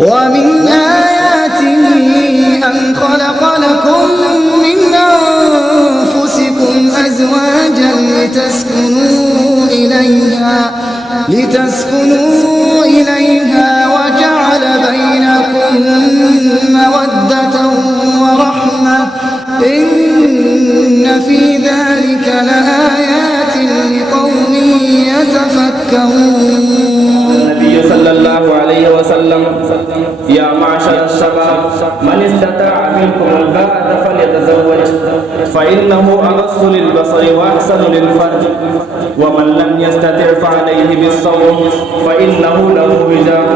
ومن آياته أن خلق لكم من أنفسكم أزواجا لتسكنوا إليها وجعل بينكم مودة ورحمة إن في ذلك لآيات لقوم يتفكرون. النبي صلى الله عليه وسلم يا معشر الشباب من استطاع منكم الباءة فليتزوج فإنه أغض للبصر وأحسن للفرج ومن لم يستطع فعليه بالصوم فإنه له وجاء.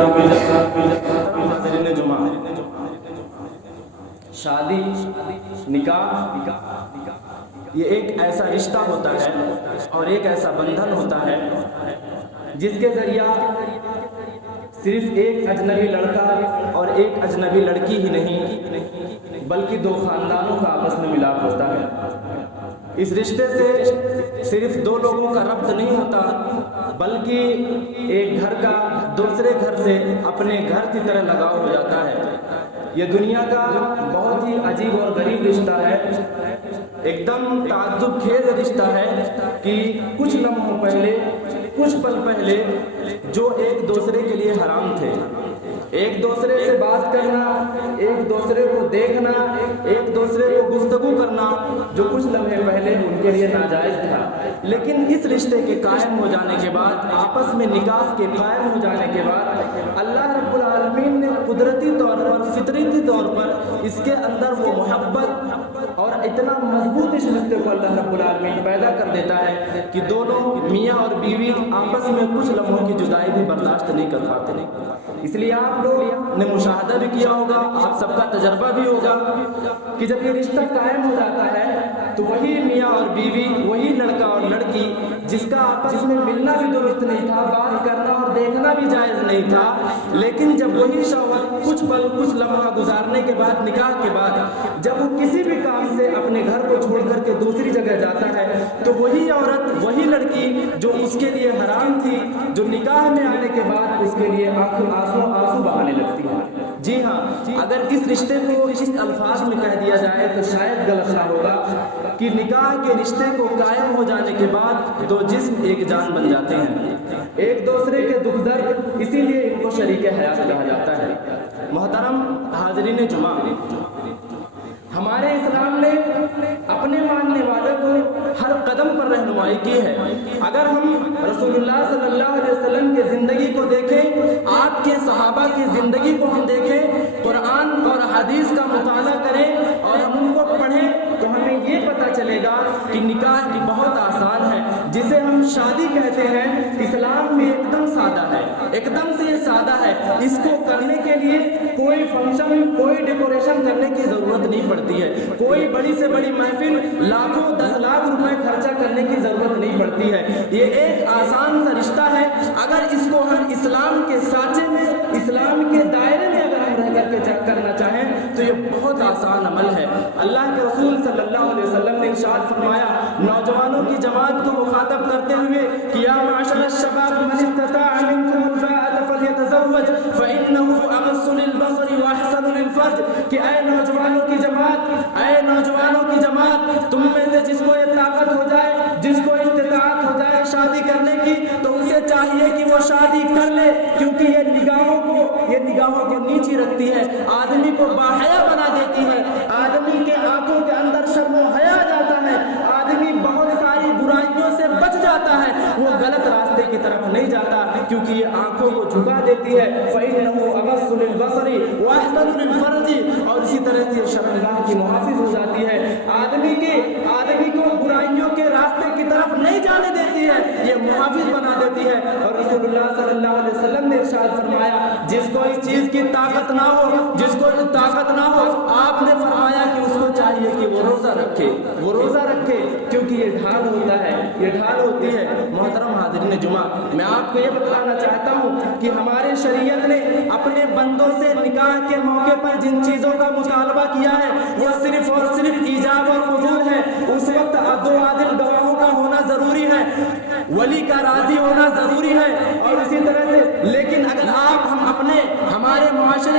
شادی نکاح یہ ایک ایسا رشتہ ہوتا ہے اور ایک ایسا بندھن ہوتا ہے جس کے ذریعہ صرف ایک اجنبی لڑکا اور ایک اجنبی لڑکی ہی نہیں بلکہ دو خاندانوں کا آپس میں ملاپ ہوتا ہے. اس رشتے سے صرف دو لوگوں کا ربط نہیں ہوتا بلکہ ایک گھر کا دوسرے گھر سے اپنے گھر کی طرح لگاؤ ہو جاتا ہے. یہ دنیا کا بہت ہی عجیب اور غریب رشتہ ہے, ایک دم تعجب خیز رشتہ ہے کہ کچھ لمحوں پہلے کچھ پل پہلے جو ایک دوسرے کے لیے حرام تھے, ایک دوسرے سے بات کرنا, ایک دوسرے کو دیکھنا, ایک دوسرے کو گفتگو کرنا جو کچھ لمحے پہلے ان کے لیے ناجائز تھا, لیکن اس رشتے کے قائم ہو جانے کے بعد, آپس میں نکاح کے قائم ہو جانے کے بعد اللہ رب العالمین نے قدرتی طور پر فطرتی طور پر اس کے اندر وہ محبت اور اتنا مضبوط اس رشتے کو اللہ رب العالمین پیدا کر دیتا ہے کہ دونوں میاں اور بیوی آپس میں کچھ لمحوں کی جدائی بھی برداشت نہیں کر پاتے. اس لیے آپ لوگ نے مشاہدہ بھی کیا ہوگا, آپ سب کا تجربہ بھی ہوگا کہ جب یہ رشتہ قائم ہو جاتا ہے تو وہی میاں اور بیوی, وہی لڑکا اور لڑکی جس کا آپس میں ملنا بھی درست نہیں تھا, بات کرنا اور دیکھنا بھی جائز نہیں تھا, لیکن جب وہی شوہر کچھ پل کچھ لمحہ گزارنے کے بعد, نکاح کے بعد جب وہ کسی بھی کام سے اپنے گھر کو چھوڑ کر کے دوسری جگہ جاتا ہے تو وہی عورت, وہی لڑکی جو اس کے لیے حرام تھی, جو نکاح میں آنے کے بعد اس کے لیے آنسو بہانے لگتی ہے. جی ہاں, اگر اس رشتے کو اس الفاظ میں کہہ دیا جائے تو شاید غلط نہ ہوگا کہ نکاح کے رشتے کو قائم ہو جانے کے بعد دو جسم ایک جان بن جاتے ہیں, ایک دوسرے کے دکھ درد, اسی لیے ان کو شریک حیات کہا جاتا ہے. محترم حاضرین جمعہ, ہمارے اسلام نے اپنے ماننے والے کو ہر قدم پر رہنمائی کی ہے. اگر ہم رسول اللہ صلی اللہ علیہ وسلم کی زندگی کو دیکھیں, آپ کے صحابہ کی زندگی کو ہم دیکھیں, قرآن اور حدیث کا مطالعہ کریں اور ہم ان کو پڑھیں تو ہمیں یہ پتہ چلے گا کہ نکاح کی بہت آسان ہے. جسے ہم شادی کہتے ہیں اسلام میں ایک دم سادہ ہے, ایک دم سے یہ سادہ ہے. اس کو کرنے کے لیے کوئی فنکشن, کوئی ڈیکوریشن کرنے کی ضرورت نہیں پڑتی ہے, کوئی بڑی سے بڑی محفل لاکھوں 10 لاکھ روپے خرچہ کرنے کی ضرورت نہیں پڑتی ہے. یہ ایک آسان سا رشتہ ہے. اگر اس کو ہم اسلام کے سانچے میں, اسلام کے دائرے میں اگر ہم رہ کر کے چیک کرنا چاہیں تو یہ بہت آسان عمل ہے. اللہ کے رسول صلی اللہ علیہ وسلم نے ارشاد فرمایا نوجوانوں کی جماعت کو مخاطب کرتے ہوئے کہ یا معاشر الشباب من استطاع منکم الباءة فلیتزوج فإنه أغض للبصر وأحسن للفرج, کہ اے نوجوانوں کی جماعت, اے نوجوانوں کی جماعت, تم میں سے جس کو یہ طاقت ہو جائے, جس کو استطاعت ہو جائے شادی کرنے کی تو اسے چاہیے کہ وہ شادی کر لے, کیونکہ یہ نگاہوں کو نیچی رکھتی ہے, آدمی کو باحیا بنا دیتی ہے, آدمی کے آنکھوں کے اندر شرم و حیا جاتا ہے, آدمی بہت ساری برائیوں سے بچ جاتا ہے, وہ غلط راستے کی طرف نہیں جاتا کیونکہ یہ آنکھوں کو جھکا دیتی ہے. فإنه أغض للبصر وأحسن للفرج, اور اسی طرح سے شرمگاہ کی محافظ ہو جاتی ہے, آدمی کو برائیوں کے راستے کی طرف نہیں جانے دیتی ہے, یہ محافظ بنا دیتی ہے. اور رسول اللہ صلی اللہ علیہ وسلم نے ارشاد فرمایا جس کو اس چیز کی طاقت نہ ہو, جس کو طاقت نہ ہو, آپ نے فرمایا کہ اس کو چاہیے کہ وہ روزہ رکھے, کیونکہ یہ ڈھال ہوتا ہے, یہ ڈھال ہوتی ہے. محترم حاضرین جمعہ, میں آپ کو یہ بتانا چاہتا ہوں کہ ہمارے شریعت نے اپنے بندوں سے نکاح کے موقع پر جن چیزوں کا مطالبہ کیا ہے وہ صرف اور صرف ایجاب اور قبول ہے. اس وقت دو عادل گواہوں کا ہونا ضروری ہے, ولی کا راضی ہونا ضروری ہے, اور اسی طرح سے لیکن اگر ہمارے معاشرے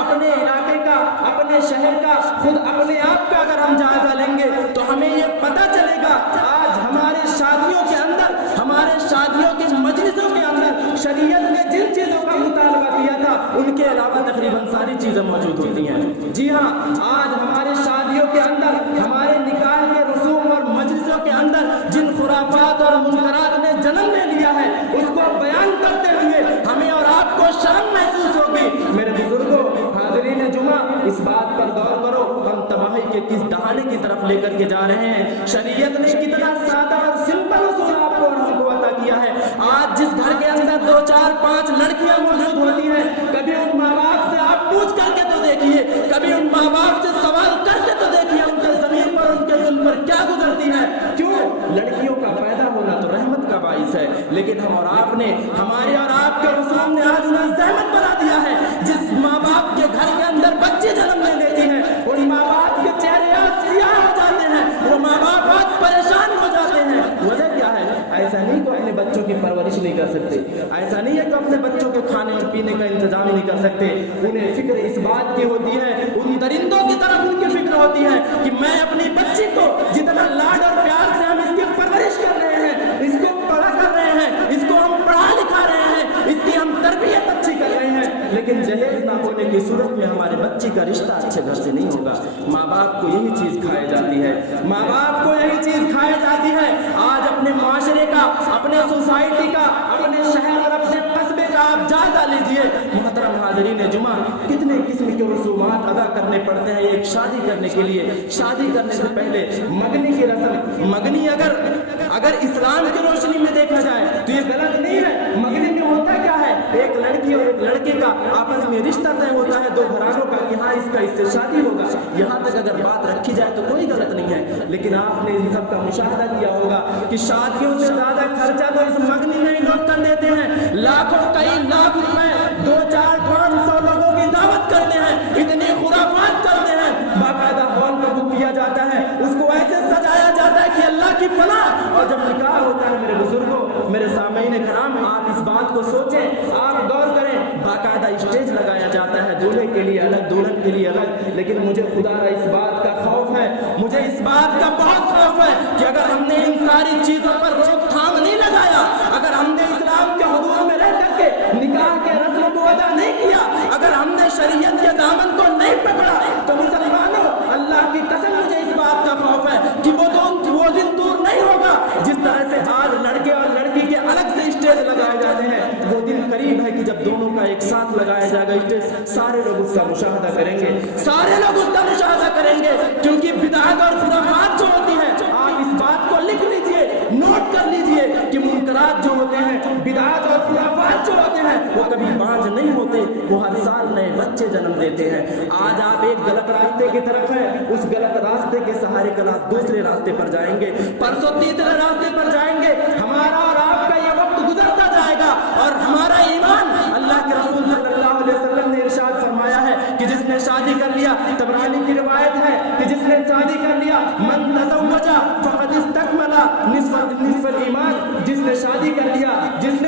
اپنے علاقے کا، اپنے شہر کا، خود اپنے آپ کا اگر ہم جائزہ لیں گے تو ہمیں یہ پتہ چلے گا آج ہمارے شادیوں کے اندر، ہمارے شادیوں کے مجلسوں کے اندر شریعت نے جن چیزوں کا مطالبہ کیا تھا ان کے علاوہ تقریباً ساری چیزیں موجود ہوتی ہیں۔ جی ہاں، آج ہمارے شادیوں کے اندر، ہمارے نکاح کے رسوم اور مجلسوں کے اندر جن خرافات اور منکرات نے جنم لے لیا ہے اس کو بیان کرتے ہوئے ہمیں اور آپ کو شرم محسوس ہوگی۔ میرے بزرگوں، حاضرین جمعہ، اس بات پر غور کرو، ہم تباہی کے کس دہانے کی طرف لے کر کے جا رہے ہیں۔ شریعت نے کتنا سادہ اور سمپل اصول آپ کو اور ہم کو عطا کیا ہے۔ آج جس گھر کے اندر 2 4 5 لڑکیاں موجود ہوتی ہیں، کبھی ان ماں باپ سے آپ پوچھ کر کے تو دیکھیے، کبھی ان ماں باپ سے سوال کر کے تو دیکھیے ان کے زمین پر، ان کے دل پر کیا گزرتی ہے۔ کیوں؟ لڑکیوں کا پیدا ہونا تو رحمت کا باعث ہے، لیکن ہم اور آپ نے، ہمارے اور آپ کے رسول نے آج انہیں زحمت بنا دیا ہے۔ جس ماں باپ کے گھر کے اندر بچے جنم لے لیتی ہیں، ان ماں باپ کے چہرے آج سیاہ ہو جاتے ہیں، وہ ماں باپ آج پریشان ہو جاتے ہیں۔ وجہ کیا ہے؟ ایسا نہیں کہ اپنے بچوں کی پرورش نہیں کر سکتے، ایسا نہیں ہے کہ اپنے بچوں کے کھانے اور پینے کا انتظام نہیں کر سکتے، انہیں فکر اس بات کی ہوتی ہے، ان درندوں کی طرف ان کی فکر ہوتی ہے کہ میں اپنی بچی کو جتنا لاڈ اور پیار سے ہم اس کی پرورش کر رہے ہیں، اس کو پڑھا کر رہے ہیں، اس کو ہم پڑھا لکھا رہے ہیں، اس کی ہم تربیت اچھی کر رہے ہیں، لیکن جہیز نہ ہونے کی صورت میں ہمارے بچی کا رشتہ اچھے گھر سے نہیں ہوگا۔ ماں باپ کو یہی چیز کھائی جاتی ہے، ماں باپ کو یہی چیز کھائی جاتی ہے۔ آج اپنے معاشرے کا، اپنے سوسائٹی کا، اپنے شہر اور اپنے قصبے کا آپ جائزہ لیجئے۔ محترم حاضرین جمعہ، کتنے قسم کے رسومات ادا کرنے پڑتے ہیں ایک شادی کرنے کے لیے۔ شادی کرنے سے پہلے مگنی کی رسم، مگنی اگر اسلام کی روشنی میں دیکھا جائے تو یہ غلط نہیں ہے۔ مگنی میں ہوتا کیا ہے؟ ایک لڑکی اور ایک لڑکے کا آپس میں رشتہ طے ہوتا ہے، 2 گھرانوں کا کہ ہاں اس کا اس سے شادی ہوگا۔ یہاں تک اگر بات رکھی جائے تو کوئی غلط نہیں ہے، لیکن آپ نے ان سب کا مشاہدہ کیا ہوگا کہ شادیوں سے زیادہ خرچہ تو اس مگنی میں ہی لوگ کر دیتے ہیں۔ لاکھوں، کئی لاکھ روپے 2 4 500 لوگوں کی دعوت کرتے ہیں، اتنی خرافات کرتے ہیں، باقاعدہ ہال کا بک کیا جاتا ہے، اس کو ایسے سجایا جاتا ہے کہ اللہ کی پناہ، اور جب نکاح ہوتا ہے میرے بزرگوں، میرے سامعین کرام، آپ اس بات کو سوچیں، آپ غور کریں، باقاعدہ اسٹیج لگایا جاتا ہے، دولہے کے لیے الگ، دلہن کے لیے الگ، لیکن مجھے خدا را اس بات کا خوف ہے، مجھے اس بات کا بہت خوف ہے کہ اگر ہم نے ان ساری چیزوں پر روک تھام نہیں لگایا، اگر ہم نے اسلام کے حدود میں رہ کر کے نکاح کے رسم کو ادا نہیں کیا، اگر ہم نے شریعت کے دامن کو نہیں پکڑا، تو مسلمانوں، اللہ کی قسم مجھے اس بات کا خوف ہے کہ وہ دن دور نہیں ہوگا جس طرح سے آج لڑکے اور لڑکی کے الگ سے اسٹیج لگائے جاتے ہیں، وہ دن قریب ہے کہ جب دونوں کا ایک ساتھ لگایا جائے گا اسٹیج، سارے لوگ اس کا مشاہدہ کریں گے، سارے لوگ اس کا مشاہدہ کریں گے، کیونکہ بدعت اور خرافات جو ہوتی ہے، آپ اس بات کو لکھ لیجئے، نوٹ کر لیجئے کہ منکرات جو ہوتے ہیں، بدعت اور خرافات جو ہوتے ہیں، وہ کبھی باز نہیں ہوتے، وہ ہر سال نئے بچے جنم دیتے ہیں۔ آج آپ ایک غلط راستے کی طرف ہیں، اس غلط راستے کے سہارے کل آپ دوسرے راستے پر جائیں گے، پرسوں تیسرے راستے پر جائیں گے، ہمارا اور آپ کا یہ وقت گزرتا جائے گا، اور ہمارا ایمان، اللہ کے رسول صلی اللہ علیہ وسلم نے ارشاد فرمایا ہے کہ جس نے شادی کر لیا، طبرانی کی روایت ہے کہ جس نے شادی کر لیا، من تزوج فقد استکمل نصف الایمان، جس نے شادی کر لیا، جس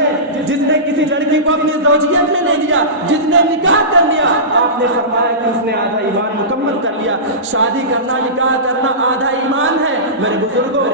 نے کسی لڑکی کو اپنی زوجیت میں لے لیا، جس نے نکاح کر لیا، آپ نے فرمایا کہ اس نے آدھا ایمان مکمل کر لیا۔ شادی کرنا، نکاح کرنا آدھا ایمان ہے میرے بزرگوں،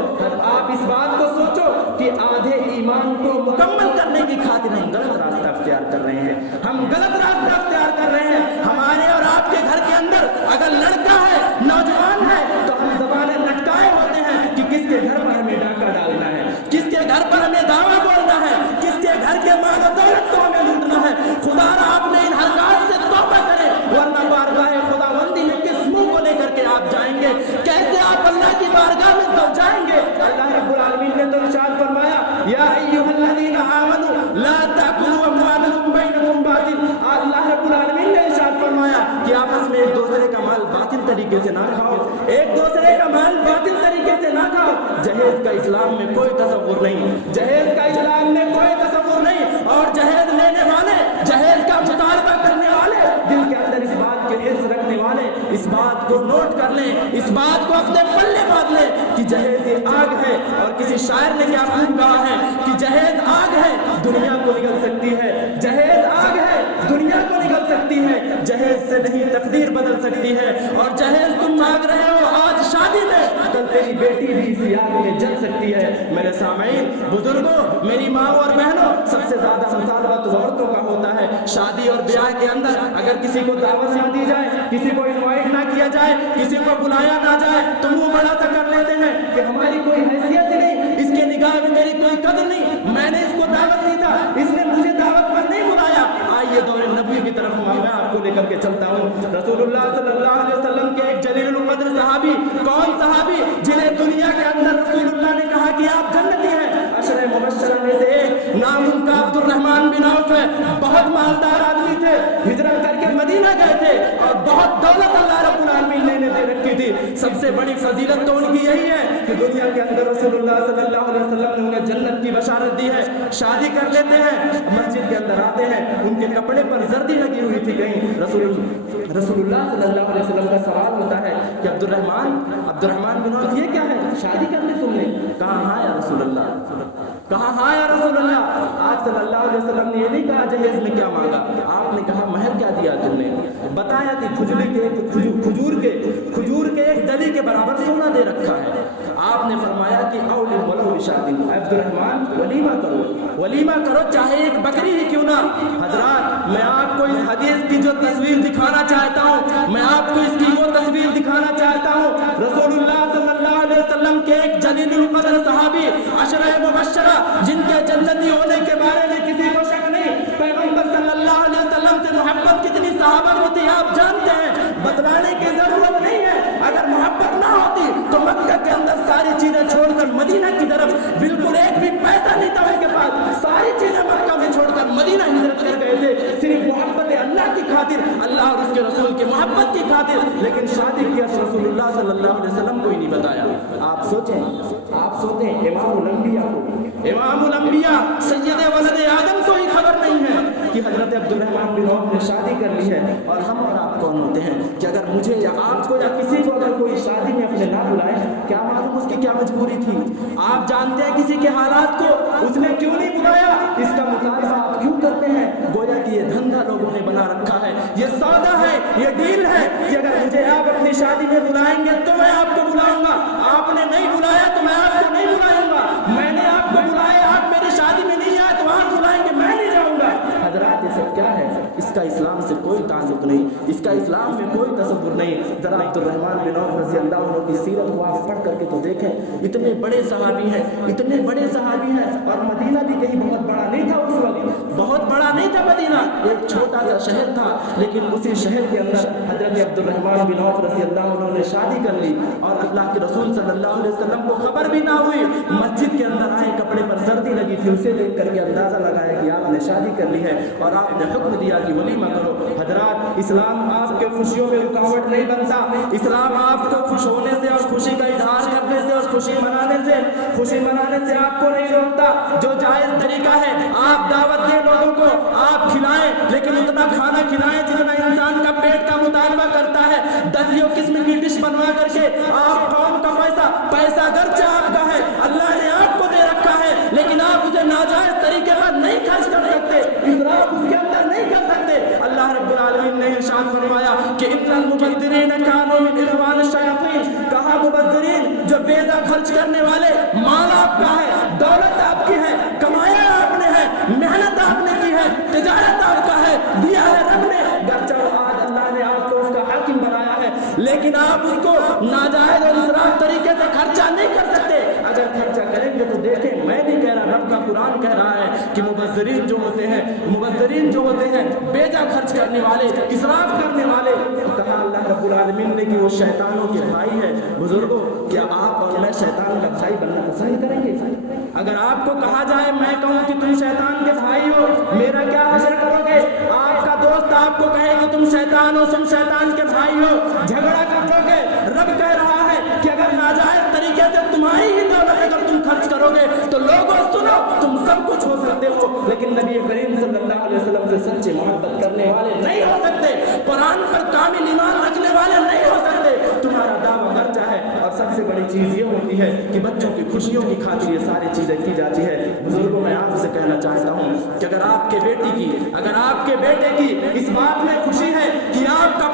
آپ اس بات کو سوچو کہ آدھے ایمان کو مکمل کرنے کی خاطر ہم غلط راستہ اختیار کر رہے ہیں، ہم غلط راستہ اختیار کر رہے ہیں۔ ہمارے اور آپ کے گھر کے اندر اگر لڑکا ہے، نوجوان ہے، تو ہم زبانیں لٹکائے ہوتے ہیں کہ کس کے گھر پر ہمیں ڈاکہ ڈالنا ہے، کس کے گھر پر ہمیں دعویٰ بولنا ہے، کس کے گھر کے مال و دولت کو ہمیں لوٹنا ہے۔ خدا را آپ نے ان حرکات سے توبہ کریں، ورنہ بارگاہ خداوندی میں کس منہ کو لے کر کے آپ جائیں گے، کیسے آپ اللہ کی بارگاہ میں تو جائیں گے۔ اللہ رب العالمین نے تو ارشاد فرمایا، یا ایھا الذین آمنوا لا تأکلوا اموالکم بینکم باطل، اللہ رب العالمین نے ارشاد فرمایا کہ آپس میں ایک دوسرے کا مال باطل طریقے سے نہ کھاؤ، ایک دوسرے کا مال باطل طریقے سے نہ کھاؤ۔ جہیز کا اسلام میں کوئی تصور نہیں، جہیز کا اسلام میں کوئی تصور نہیں، اور جہیز لینے والے، جہیز کا مطالبہ کرنے والے، دل کے اندر اس بات کے حرص رکھنے والے اس بات کو نوٹ کر لیں، اس بات کو اپنے پلے باندھ لیں کہ جہیز یہ آگ ہے، اور کسی شاعر نے کیا خوب کہا ہے کہ جہیز آگ ہے، دنیا کو نگل سکتی ہے، جہیز آگ ہے، دنیا کو نگل سکتی ہے، جہیز سے سے نہیں تقدیر بدل سکتی ہے. اور جہیز تم مانگ رہے ہو آج شادی میں, کل تیری بیٹی بھی اسی آگ میں جل سکتی ہے. میرے سامعین, بزرگوں, میری ماں اور بہنوں, سب سے زیادہ مطالبہ عورتوں کا ہوتا ہے. شادی اور بیاہ کے اندر اگر کسی کو دعوت نہ دی جائے, کسی کو انوائٹ نہ کیا جائے, کسی کو بلایا نہ جائے, تو منہ بڑا سا کر لیتے ہیں کہ ہماری کوئی حیثیت نہیں, اس کے نگاہ میں میری کوئی قدر نہیں, میں نے اس کو دعوت دی تھا, اس نے مجھے دعوت پر نہیں بلایا. آئیے دور نبی کی طرف میں آپ کو لے کر کے چلتا ہوں. رسول اللہ صلی اللہ علیہ وسلم کے ایک جلیل القدر صحابی, کون صحابی جنہیں دنیا کے اندر رسول اللہ نے کہا کہ آپ جنتی ہیں, عشرہ مبشرہ میں سے ایک, نام ان کا عبد الرحمن بن عوف ہے. بہت مالدار آدمی تھے, ہجرت کر کے مدینہ گئے تھے اور بہت دولت اللہ رب العالمین نے دے رکھی تھی. سب سے بڑی فضیلت تو ان کی یہی ہے کہ دنیا کے اندر رسول اللہ صلی اللہ علیہ وسلم نے انہیں جنت کی بشارت دی ہے. شادی کر لیتے ہیں, مسجد کے اندر آتے ہیں, ان کے کپڑے پر زردی لگی ہوئی تھی کہیں. رسول اللہ صلی اللہ علیہ وسلم کا سوال ہوتا ہے کہ عبد الرحمن بن عوف, یہ کیا ہے, شادی کر لی تم نے؟ کہا ہاں یا رسول اللہ, کہا ہاں یا رسول اللہ. آپ صلی اللہ علیہ وسلم نے یہ نہیں کہا جہیز میں کیا مانگا, آپ نے کہا مہر کیا دیا تم نے؟ بتایا کہ کھجور کے ایک ڈلی کے برابر سونا دے رکھا ہے. آپ نے فرمایا کہ اولو ولو بشاطن, عبد الرحمن ولیمہ کرو چاہے ایک بکری ہی کیوں نہ. حضرات, میں آپ کو اس حدیث کی جو تصویر دکھانا چاہتا ہوں, میں آپ کو اس کی وہ تصویر دکھانا چاہتا ہوں. رسول اللہ صلی اللہ علیہ وسلم کے ایک جلیل القدر صحابی, عشرہ مبشرہ, جن کے جنتی ہونے کے بارے میں کسی کو شک نہیں. پیغمبر صلی اللہ علیہ وسلم سے محبت کتنی صحابہ کو تھی آپ جانتے ہیں, بتلانے کی ضرورت نہیں ہے. اگر محبت نہ ہوتی تو مکہ کے اندر ساری چیزیں چھوڑ کر مدینہ کی طرف, بالکل ایک بھی پیسہ نہیں تھا ان کے پاس, ساری چیزیں مکہ میں چھوڑ کر مدینہ ہجرت کر گئے تھے, صرف محبت اللہ کی خاطر, اللہ اور اس کے رسول کی محبت کی خاطر. لیکن شادی کیا رسول اللہ صلی اللہ علیہ وسلم کو ہی نہیں بتایا. آپ سوچیں امام الانبیاء سید ولد آدم کو ہی خبر نہیں ہے کہ حضرت عبد الرحمن بن عوف نے شادی کر لی ہے. اور ہم اور آپ کون ہوتے ہیں کہ اگر مجھے یا آپ کو یا کسی کو اگر کوئی شادی میں اپنے نہ بلائے, کیا معلوم اس کی کیا مجبوری تھی. آپ جانتے ہیں کسی کے حالات کو, اس نے کیوں نہیں بلایا, اس کا مطالبہ آپ کیوں کرتے ہیں؟ گویا کہ یہ دھندا لوگوں نے بنا رکھا ہے, یہ سودا ہے, یہ ڈیل ہے کہ اگر مجھے آپ اپنی شادی میں بلائیں گے تو میں آپ کو بلاؤں گا, آپ نے نہیں بلایا تو میں آپ کو نہیں بلاؤں گا, میں نے آپ کو بلایا, آپ میری شادی میں نہیں آئے تو آپ بلائیں گے, میں نہیں جاؤں گا. حضرات, یہ سب کیا ہے؟ اس کا اسلام سے کوئی تعلق نہیں, اس کا اسلام میں کوئی تصور نہیں. ذرا عبد الرحمن بن عوف رضی اللہ عنہ کی سیرت کو آپ پڑھ کر کے تو دیکھیں, اتنے بڑے صحابی ہیں, اور مدینہ بھی کہیں بہت بڑا نہیں تھا اس وقت, بہت بڑا نہیں تھا مدینہ, ایک چھوٹا سا شہر تھا. لیکن اسی شہر کے اندر حضرت عبد الرحمن بن عوف رضی اللہ عنہ نے شادی کر لی, اور اللہ کے رسول صلی اللہ علیہ وسلم کو خبر بھی نہ ہوئی. مسجد کے اندر آئے, کپڑے پر سردی لگی تھی, اسے دیکھ کر کے اندازہ لگایا کہ آپ نے شادی کر لی ہے, اور آپ نے حکم دیا کہ ولیمہ کرو. حضرات, اسلام آپ کے خوشیوں میں رکاوٹ نہیں بنتا, اسلام آپ کو خوش ہونے سے اور خوشی کا اظہار کرنے سے اور خوشی منانے سے آپ کو نہیں روکتا. جو جائز طریقہ ہے, آپ دعوت دیں لوگوں کو, آپ کھلائیں, لیکن اتنا کھانا کھلائیں جتنا انسان کا پیٹ کا مطالبہ کرتا ہے. 10 قسم کی ڈش بنوا کر کے آپ قوم کا پیسہ گرچہ آپ کا ہے, اللہ نے آپ کو دے رکھا ہے, لیکن آپ اسے ناجائز طریقے پر نہیں خرچ کر سکتے, اسراف اس کے اندر نہیں کر سکتے. اللہ رب العالمین نے ارشاد فرمایا کہ ان المبذرین کانوا من اخوان الشیاطین, کہا مبذرین جو بیجا خرچ کرنے والے, مال آپ کا ہے, دولت آپ کی ہے, کمایا آپ نے ہے, محنت آپ نے کی ہے, تجارت آپ کا ہے, دیا ہے رب نے, گرچہ آج اللہ نے آپ کو اس کا حاکم بنایا ہے, لیکن آپ اس کو ناجائز اور اسراف طریقے سے خرچہ نہیں کر سکتے. اگر خرچہ کریں گے تو دیکھیں, میں نہیں کہہ رہا, رب کا قرآن کہہ رہا ہے کہ مبذرین جو ہوتے ہیں بیجا خرچ کرنے والے, اسراف کرنے والے, کہا اللہ رب العالمین نے کہ وہ شیطانوں کے بھائی ہیں. بزرگوں, کیا آپ اور میں شیطان کا بھائی بننا پسند کریں گے؟ اگر آپ کو کہا جائے, میں کہوں کہ تم شیطان کے بھائی ہو, میرا کیا حشر کرو گے؟ آپ کا دوست آپ کو کہے کہ تم شیطان ہو, تم شیطان کے بھائی ہو, جھگڑا کر لو گے. رب کہہ رہا ہے کہ اگر ناجائز طریقے سے تمہاری ہی دولت اگر تم خرچ کرو گے تو لوگوں سنو, تم سب کچھ ہو سکتے ہو, لیکن نبی کریم صلی اللہ علیہ وسلم سے سچے محبت کرنے والے نہیں ہو سکتے, قرآن پر کامل ایمان رکھنے والے نہیں ہو سکتے. تمہارا دعویٰ گرچہ ہے, اور سب سے بڑی چیز یہ ہوتی ہے کہ بچوں کی خوشیوں کی خاطر یہ ساری چیزیں کی جاتی ہے. بزرگوں, میں آپ سے کہنا چاہتا ہوں کہ اگر آپ کے بیٹے کی اس بات میں خوشی ہے کہ آپ کا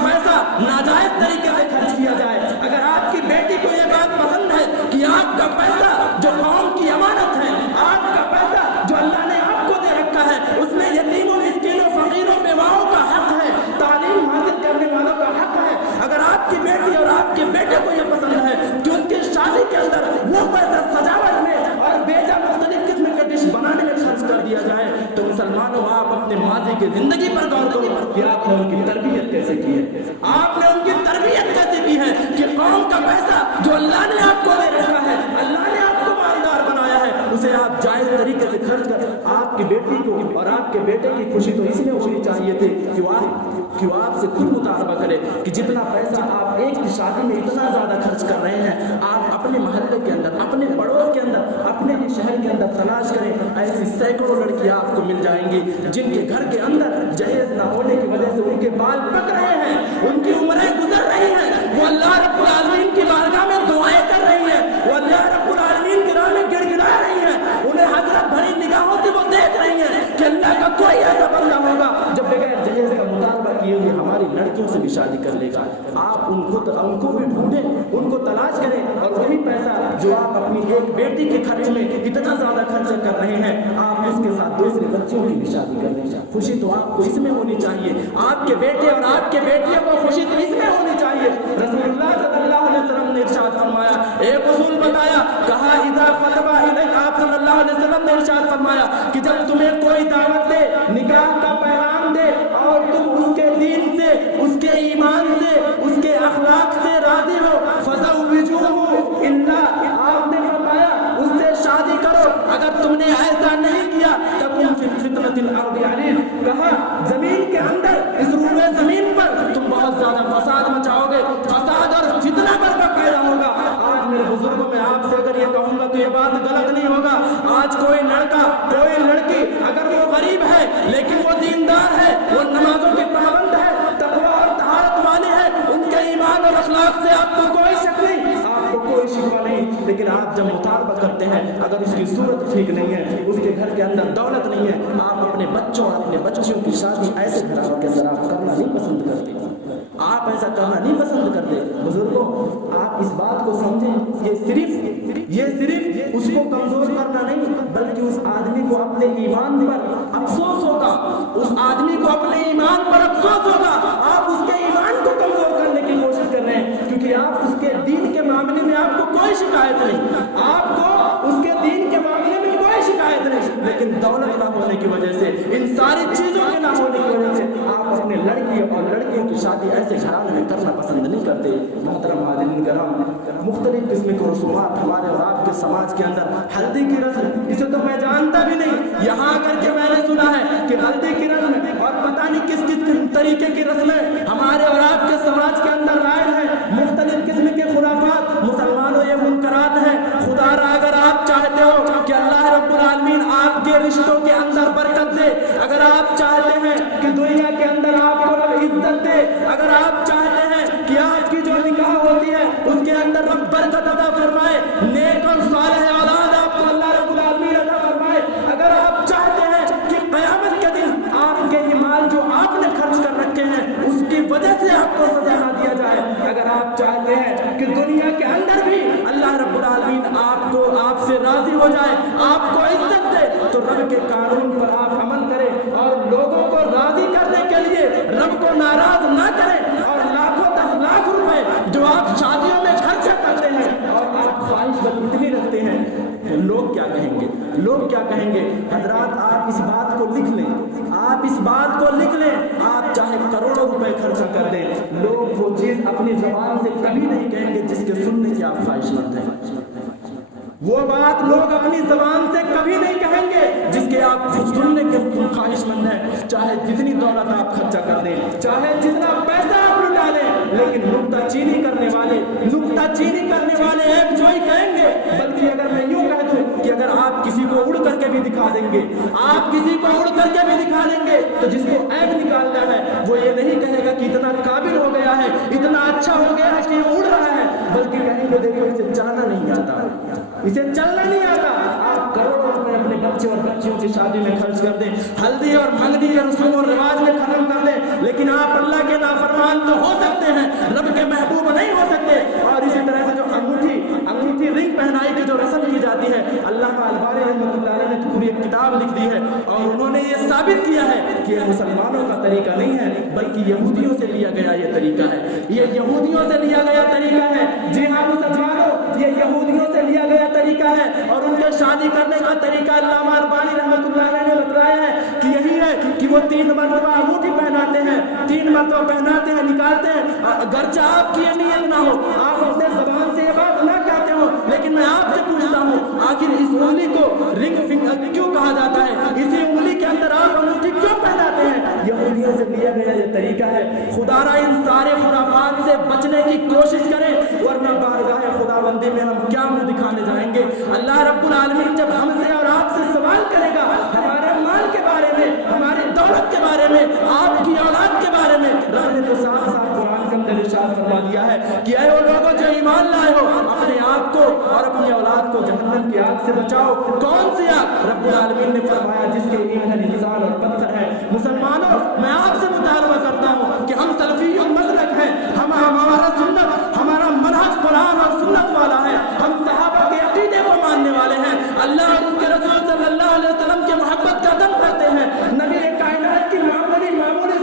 ان کی تربیت کیسے کی ہے، آپ نے ان کی تربیت کیسے کی ہے کہ قوم کا پیسہ جو اللہ نے آپ کو دے رکھا ہے، اللہ نے آپ کو مالدار بنایا ہے، اسے آپ جائز طریقے سے خرچ کر آپ کی بیٹی کو اور آپ کے بیٹے کی خوشی تو اس میں ہونی چاہیے تھی کہ وہ آپ سے خود مطالبہ کرے کہ جتنا پیسہ آپ ایک کی شادی میں اتنا زیادہ خرچ کر رہے ہیں، آپ اپنے محلے کے اندر، اپنے پڑوس کے اندر، اپنے ہی شہر کے اندر تلاش کریں، ایسی سینکڑوں لڑکیاں آپ کو مل جائیں گی جن کے گھر کے اندر جہیز نہ ہونے کی وجہ سے ان کے بال پک رہے ہیں، ان کی عمریں گزر رہی ہیں، وہ اللہ رب العالمین کی بارگاہ میں دعائیں کر رہی ہیں، وہ اللہ رب العالمین کی راہ میں گڑ گڑا رہی ہیں، انہیں حضرت بھری نگاہوں سے وہ دیکھ رہی ہیں کہ اللہ کا کوئی ایسا بندہ ہوگا جب بغیر جہیز کا مطالبہ کیے ہوئے ہماری لڑکیوں سے بھی شادی کر لے گا۔ آپ ان کو بھی ڈھونڈیں، ان کو تلاش کریں، اور وہی پیسہ جو آپ اپنی ایک بیٹی کے خرچ میں اتنا زیادہ خرچ کر رہے ہیں، آپ اس کے ساتھ دوسرے بچوں کی بھی شادی کر لیں۔ خوشی تو آپ کو اس میں ہونی چاہیے، آپ کے بیٹے اور آپ کے بیٹیوں کو خوشی تو اس میں ہونی چاہیے۔ رسول اللہ صلی اللہ علیہ وسلم نے ارشاد فرمایا، ایک اصول بتایا، کہا اذا خطبہ الیک، آپ صلی اللہ علیہ وسلم نے ارشاد فرمایا کہ جب تمہیں کوئی دعوت دے، نکاح کا پیغام دے، اور تم اس کے دین سے، اس کے ایمان سے، اس کے اخلاق سے راضی ہو، فزوجوہ الا، آپ نے فرمایا اس سے شادی کرو، اگر تم نے ایسا نہیں کیا تکن فی فتنۃ الارض علیہ، کہا زمین کے اندر، اس روئے زمین پر تم بہت زیادہ فساد مچاؤ گے، فساد اور فتنہ برپا پیدا ہوگا۔ آج میرے بزرگوں میں آپ سے اگر یہ کہوں گا تو یہ بات غلط نہیں ہوگا، آج کوئی لڑکا، کوئی لڑکی اگر وہ غریب ہے لیکن وہ دیندار ہے، وہ نمازوں کے پابند ہے، تقویٰ اور طہارت والے ہیں، ان کے ایمان اور اخلاق سے آپ کو کوئی شک نہیں، آپ کو کوئی شکوہ نہیں، لیکن آپ جب مطالبہ کرتے ہیں، اگر اس کی صورت ٹھیک نہیں ہے، اس کے گھر کے اندر دولت نہیں ہے، آپ اپنے بچوں اور اپنے بچیوں کی شادی ایسے گھرانوں کے ذرا کرنا نہیں پسند کرتے، آپ ایسا کرنا نہیں پسند کرتے۔ بزرگوں، آپ اس بات کو سمجھیں، یہ صرف اس کو کمزور کرنا نہیں، بلکہ اس آدمی کو اپنے ایمان پر افسوس ہوگا، اس آدمی کو اپنے ایمان پر افسوس ہوگا۔ آپ اس کے ایمان کو کمزور کرنے کی کوشش کر رہے ہیں، کیونکہ آپ اس کے دین کے معاملے میں آپ کو کوئی شکایت نہیں، آپ کو اس کے دین کے معاملے میں کوئی شکایت نہیں، لیکن دولت نہ ہونے کی وجہ سے، ان ساری چیزوں کے نہ ہونے کی وجہ سے آپ اپنے لڑکی اور لڑکیوں کی شادی ایسے گھرانے میں کرنا پسند نہیں کرتے۔ محترم حاضرین کرام، مختلف قسم کے رسومات ہمارے اور آپ کے سماج کے اندر، ہلدی کی رسم، اسے تو میں جانتا بھی نہیں، یہاں آ کر کے میں نے سنا ہے کہ ہلدی کی رسم اور پتہ نہیں کس طریقے کی رسمیں ہمارے اور آپ کے سماج کے اندر رائج ہیں، مختلف قسم کے خرافات، مسلمانوں یہ منکرات ہیں۔ خدا را اگر آپ چاہتے ہو کہ اللہ رب العالمین آپ کے رشتوں کے اندر برکت دے، اگر آپ چاہتے ہیں کہ دنیا کے اندر آپ کو رب عزت دے، اگر آپ چاہتے ہیں کہ آج کی جو نکاح ہوتی ہے اس کے اندر رب برکت عطا فرمائے، نیک اور صالح اولاد آپ کو اللہ رب العالمین عطا فرمائے، اگر آپ چاہتے ہیں کہ قیامت کے دن آپ کے یہ مال جو آپ نے خرچ کر رکھے ہیں اس کی وجہ سے آپ کو سزا نہ دیا جائے، اگر آپ چاہتے ہیں کہ دنیا کے اندر بھی اللہ رب العالمین آپ سے راضی ہو جائے، آپ کو عزت دے، تو رب کے قانون پر آپ عمل کریں اور لوگوں کو راضی کرنے کے لیے رب کو ناراض نہ کریں، اور لاکھوں 10 لاکھ روپے جو آپ شادیوں میں خرچ کرتے ہیں اور آپ خواہش بد اتنی رکھتے ہیں، لوگ کیا کہیں گے؟ لوگ کیا کہیں گے؟ حضرات، آپ اس بات کو لکھ لیں، آپ اس بات کو لکھ لیں، آپ چاہے کروڑوں روپے خرچ کر دیں، لوگ وہ چیز اپنی زبان سے کبھی نہیں کہیں گے جس کے سننے کی آپ خواہش مند ہیں، وہ بات لوگ اپنی زبان سے کبھی نہیں کہیں گے جس کے آپ سننے کے خواہش مند ہیں، چاہے جتنی دولت آپ خرچہ کر دیں، چاہے جتنا پیسہ آپ لٹا لیں، لیکن نکتہ چینی کرنے والے ایک جو ہی کہیں گے، بلکہ اگر میں یوں کہہ دوں کہ اگر آپ کسی کو اڑ کر کے بھی دکھا دیں گے، آپ کسی کو اڑ کر کے بھی دکھا دیں گے، تو جس کو عیب نکالنا ہے وہ یہ نہیں کہے گا کہ اتنا قابل ہو گیا ہے، اتنا اچھا ہو گیا ہے کہ یہ اڑ رہا ہے، بلکہ کہیں گے دیکھو اسے چلنا نہیں آتا، اسے چلنا نہیں آتا۔ آپ کروڑوں روپے اپنے بچے اور بچیوں کی شادی میں خرچ کر دیں، ہلدی اور منگنی کے رسوم اور رواج میں ختم کر دیں، لیکن آپ اللہ کے نافرمان تو ہو سکتے ہیں، رب کے محبوب نہیں ہو سکتے۔ اور اسی طرح سے جو انگوٹھی رنگ پہنائی کی جو رسم کی جاتی ہے، اللہ البانی رحمۃ اللہ علیہ نے پوری ایک کتاب لکھ دی ہے اور انہوں نے یہ ثابت کیا ہے کہ یہ مسلمانوں کا طریقہ نہیں ہے بلکہ یہودیوں سے لیا گیا یہ طریقہ ہے، یہ یہودیوں سے لیا گیا طریقہ ہے۔ جی ہاں مسلمانوں، یہ یہودیوں سے لیا گیا طریقہ ہے، اور ان کے شادی کرنے کا طریقہ علامہ البانی رحمۃ اللہ علیہ نے بتلایا ہے کہ یہی ہے کہ وہ 3 مرتبہ انگوٹھی پہناتے ہیں، 3 کلمہ تو پہناتے ہیں، نکالتے ہیں، گرچہ آپ کی یہ نیت نہ ہو، آپ اپنے زبان سے یہ بات نہ کہتے ہو، لیکن میں آپ سے پوچھتا ہوں آخر اس انگلی کو رنگ فنگر کیوں کہا جاتا ہے؟ اسی انگلی کے اندر آپ انگوٹھی کیوں پہناتے ہیں؟ یہ انگلیوں سے لیا گیا یہ طریقہ ہے۔ خدا را ان سارے خرافات سے بچنے کی کوشش کریں، ورنہ بارگاہ خداوندی میں ہم کیا منہ دکھانے جائیں گے؟ اللہ رب العالمین جب ہم سے اور آپ سے سوال کرے گا ہمارے مال کے بارے میں، ہماری دولت کے بارے میں، آپ کی اولاد کے بارے میں، رب نے تو صاف صاف قرآن کے اندر ارشاد فرما دیا ہے کہ اے وہ لوگوں جو ایمان لائے ہو اپنے آپ کو اور اپنی اولاد کو جہنم کی آگ سے بچاؤ۔ کون سی آگ؟ رب العالمین نے فرمایا جس کے ایندھن انسان اور پتھر ہے۔ مسلمانوں میں آپ سے مطالبہ کرتا ہوں کہ ہم سلفی مسلک ہیں، ہمارا سنت، ہمارا منہج قرآن اور سنت والا ہے، ہم صحابہ کے عقیدے کو ماننے والے ہیں، اللہ اور اس کے رسول صلی اللہ علیہ وسلم کی محبت کا دم کرتے ہیں، نبی کائنات کی معمولی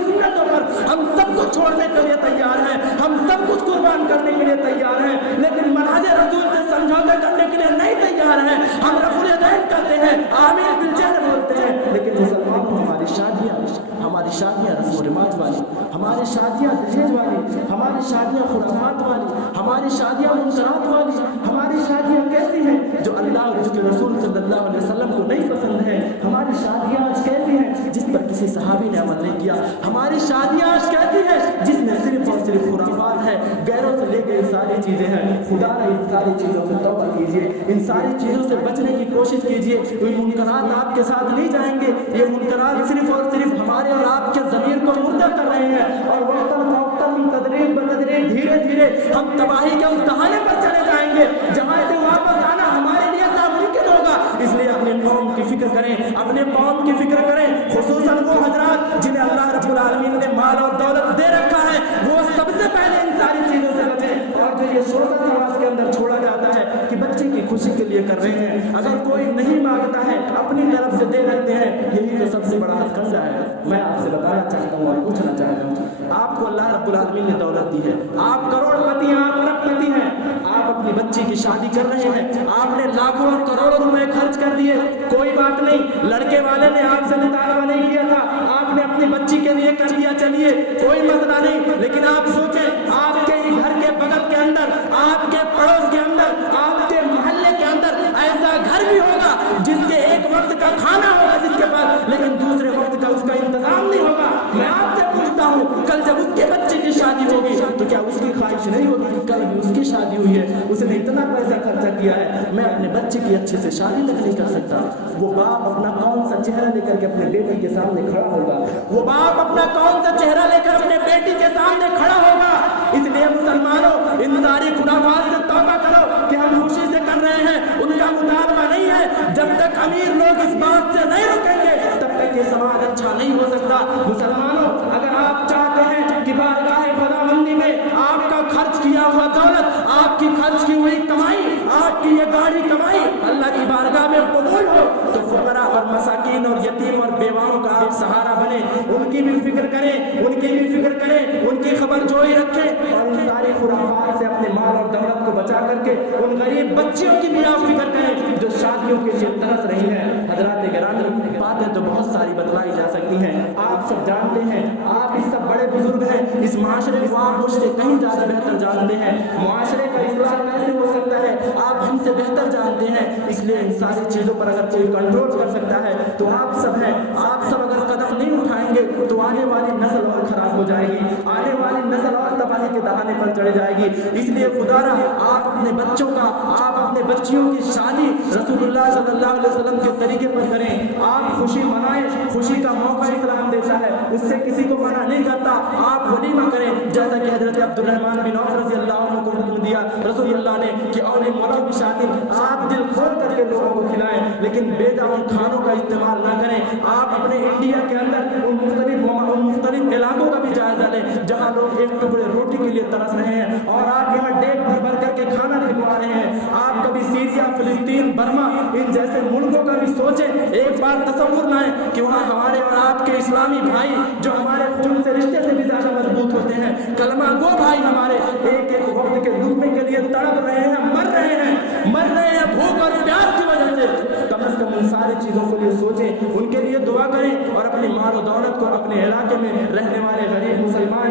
سنتوں پر ہم سب کچھ چھوڑنے کے لیے تیار ہیں، ہم سب کچھ قربان کرنے کے لیے تیار ہیں، لیکن منہج رسول سے سمجھوتا کرنے کے لیے نہیں تیار ہیں۔ ہم رفع الیدین کرتے ہیں، آمین بالجہر بولتے ہیں، لیکن مسلمانوں ہماری شادیاں رسم و رواج والی، ہماری شادیاں دہیج والی، ہماری شادیاں خرافات والی، ہماری شادیاں منکرات والی، ہماری شادیاں کیسی ہیں جو اللہ اور اس کے رسول صلی اللہ علیہ وسلم کو نہیں پسند ہے؟ ہماری شادیاں آج کیسی ہیں جس پر کسی صحابی نے عمل نہیں کیا؟ ہماری شادیاں آج کیسی ہیں جس میں صرف اور صرف خرافات ہے، غیروں سے لے کے یہ ساری چیزیں ہیں؟ خدا نے ان ساری چیزوں سے توبہ کیجیے، ان ساری چیزوں سے بچنے کی کوشش کیجیے۔ یہ منکرات آپ کے ساتھ نہیں جائیں گے، یہ منکرات صرف اور صرف ہمارے اور آپ کے ضمیر کو مردہ کر رہے ہیں، اور وقتاً فوقتاً تدریج بتدریج دھیرے دھیرے ہم تباہی کے اس دہانے پر چلے جائیں گے جہاں سے واپس آنا ہمارے لیے ناممکن ہوگا۔ اس لیے اپنے قوم کی فکر کریں، اپنے قوم کی فکر کریں، خصوصاً وہ حضرات جنہیں اللہ رب العالمین نے مال اور دولت دے رکھا ہے، وہ سب سے پہلے ان ساری چیزوں سے بچیں۔ اور جو یہ شوشہ سماج کے اندر چھوڑا جاتا ہے کہ بچے کی خوشی کے لیے کر رہے ہیں، اگر کوئی نہیں مانگتا ہے اپنی طرف سے دے دیتے ہیں، یہی تو سب سے بڑا کنڈا ہے۔ میں آپ سے بتانا چاہتا ہوں اور پوچھنا چاہتا ہوں، آپ کو اللہ رب العالمین نے دولت دی ہے، آپ کروڑ پتی ہیں، آپ ارب پتی ہیں، آپ اپنی بچی کی شادی کر رہے ہیں، آپ نے لاکھوں اور کروڑوں روپے خرچ کر دیے، کوئی بات نہیں، لڑکے والے نے آپ سے مطالبہ نہیں کیا تھا، آپ نے اپنی بچی کے لیے کر دیا، چلیے کوئی مسئلہ نہیں، لیکن آپ سوچیں آپ کے گھر کے بغل کے اندر، آپ کے پڑوس کے اندر، آپ کے محلے کے اندر ایسا گھر بھی ہوگا جس کے ایک وقت کا کھانا ہوگا جس کے پاس، لیکن دوسرے وقت کا اس کا انتظام نہیں ہوگا۔ میں آپ سے پوچھتا ہوں کل جب اس کے بچے کی شادی ہوگی تو کیا اس کی خواہش نہیں ہوگی کہ کل بھی اس کی شادی ہوئی ہے، اس نے اتنا پیسہ خرچہ کیا ہے، میں اپنے بچے کی اچھے سے شادی تک نہیں کر سکتا؟ وہ باپ اپنا کون سا چہرہ لے کر کے اپنے بیٹی کے سامنے کھڑا ہوگا؟ وہ باپ اپنا کون سا چہرہ لے کر اپنے بیٹی کے سامنے کھڑا ہوگا؟ اس لیے مسلمانوں ان ساری خرافات سے توبہ کرو کہ ہم خوشی سے کر رہے ہیں، ان کا مطالبہ نہیں ہے۔ جب تک امیر لوگ اس بات سے نہیں رکیں گے تب تک یہ سماج اچھا نہیں ہو سکتا۔ مسلمانوں اگر آپ چاہتے ہیں کہ بارگاہ خداوندی میں آپ کا خرچ کیا ہوا دولت، آپ کی خرچ کی ہوئی کمائی، آپ کی یہ گاڑی کمائی اللہ کی بارگاہ میں قبول ہو تو فقراء اور مساکین اور یتیم اور بیواؤں کا آپ سہارا بنے، ان کی بھی فکر کریں، ان کی بھی فکر کریں، ان کی خبر جوئی رکھیں، اور ان ساری خرافات سے اپنے مال اور دولت کو بچا کر کے ان غریب بچیوں کی بھی آپ فکر کریں جو شادیوں کے لیے ترس رہی ہیں۔ حضرات گرامی، باتیں تو بہت ساری بتلائی جا سکتی ہیں، آپ سب جانتے ہیں، آپ اس سب بڑے بزرگ ہیں، اس معاشرے کو آپ مجھ سے کہیں زیادہ بہتر جانتے ہیں، معاشرے کا اصلاح کیسے ہو سکتا ہے آپ ہم سے بہتر جانتے ہیں، اس لیے ان ساری چیزوں پر اگر کوئی کنٹرول کر سکتا ہے تو آپ سب ہیں۔ آپ سب اگر قدم نہیں اٹھائیں گے تو آنے والی نسل اور خراب ہو جائے گی، آنے والی نسل اور تباہی کے دہانے پر چڑھ جائے گی۔ اس لیے خدارا آپ اپنے بچوں کا، آپ اپنے بچیوں کی شادی رسول اللہ صلی اللہ علیہ وسلم کے طریقے پر کریں، آپ خوشی منائیں، خوشی کا موقع اسلام دیتا ہے، اس سے کسی کو منع نہیں کرتا، آپ ولیمہ کریں جیسا کہ حضرت عبد الرحمن بن عوف رضی اللہ عنہ کو حکم دیا رسول اللہ نے کہ اول موت کی شادی آپ دل کھول کر کے لوگوں کو کھلائیں، لیکن بیجا ان کھانوں کا استعمال نہ کریں۔ آپ اپنے انڈیا کے اندر ان مختلف علاقوں کا بھی جائزہ لیں جہاں لوگ ایک ٹکڑے روٹی کے لیے ترس رہے ہیں اور آپ یہاں ڈیگ بھر بھر کر کے کھانا کھلوا رہے ہیں۔ آپ کبھی سیریا، فلسطین، برما ان جیسے ملکوں کا بھی سوچیں، ایک بار تصور نہ ہے کہ وہاں ہمارے اور آپ کے اسلامی بھائی جو ہمارے خون سے رشتے سے بھی زیادہ مضبوط ہوتے ہیں، کلمہ گو بھائی ہمارے ایک ایک وقت کے لقمے کے لیے تڑپ رہے ہیں، مر رہے ہیں بھوک اور پیاس کی وجہ سے۔ کم از کم ان ساری چیزوں کے لیے سوچیں، ان کے لیے دعا کریں اور اپنی مال و دولت کو اپنے علاقے میں رہنے والے غریب مسلمان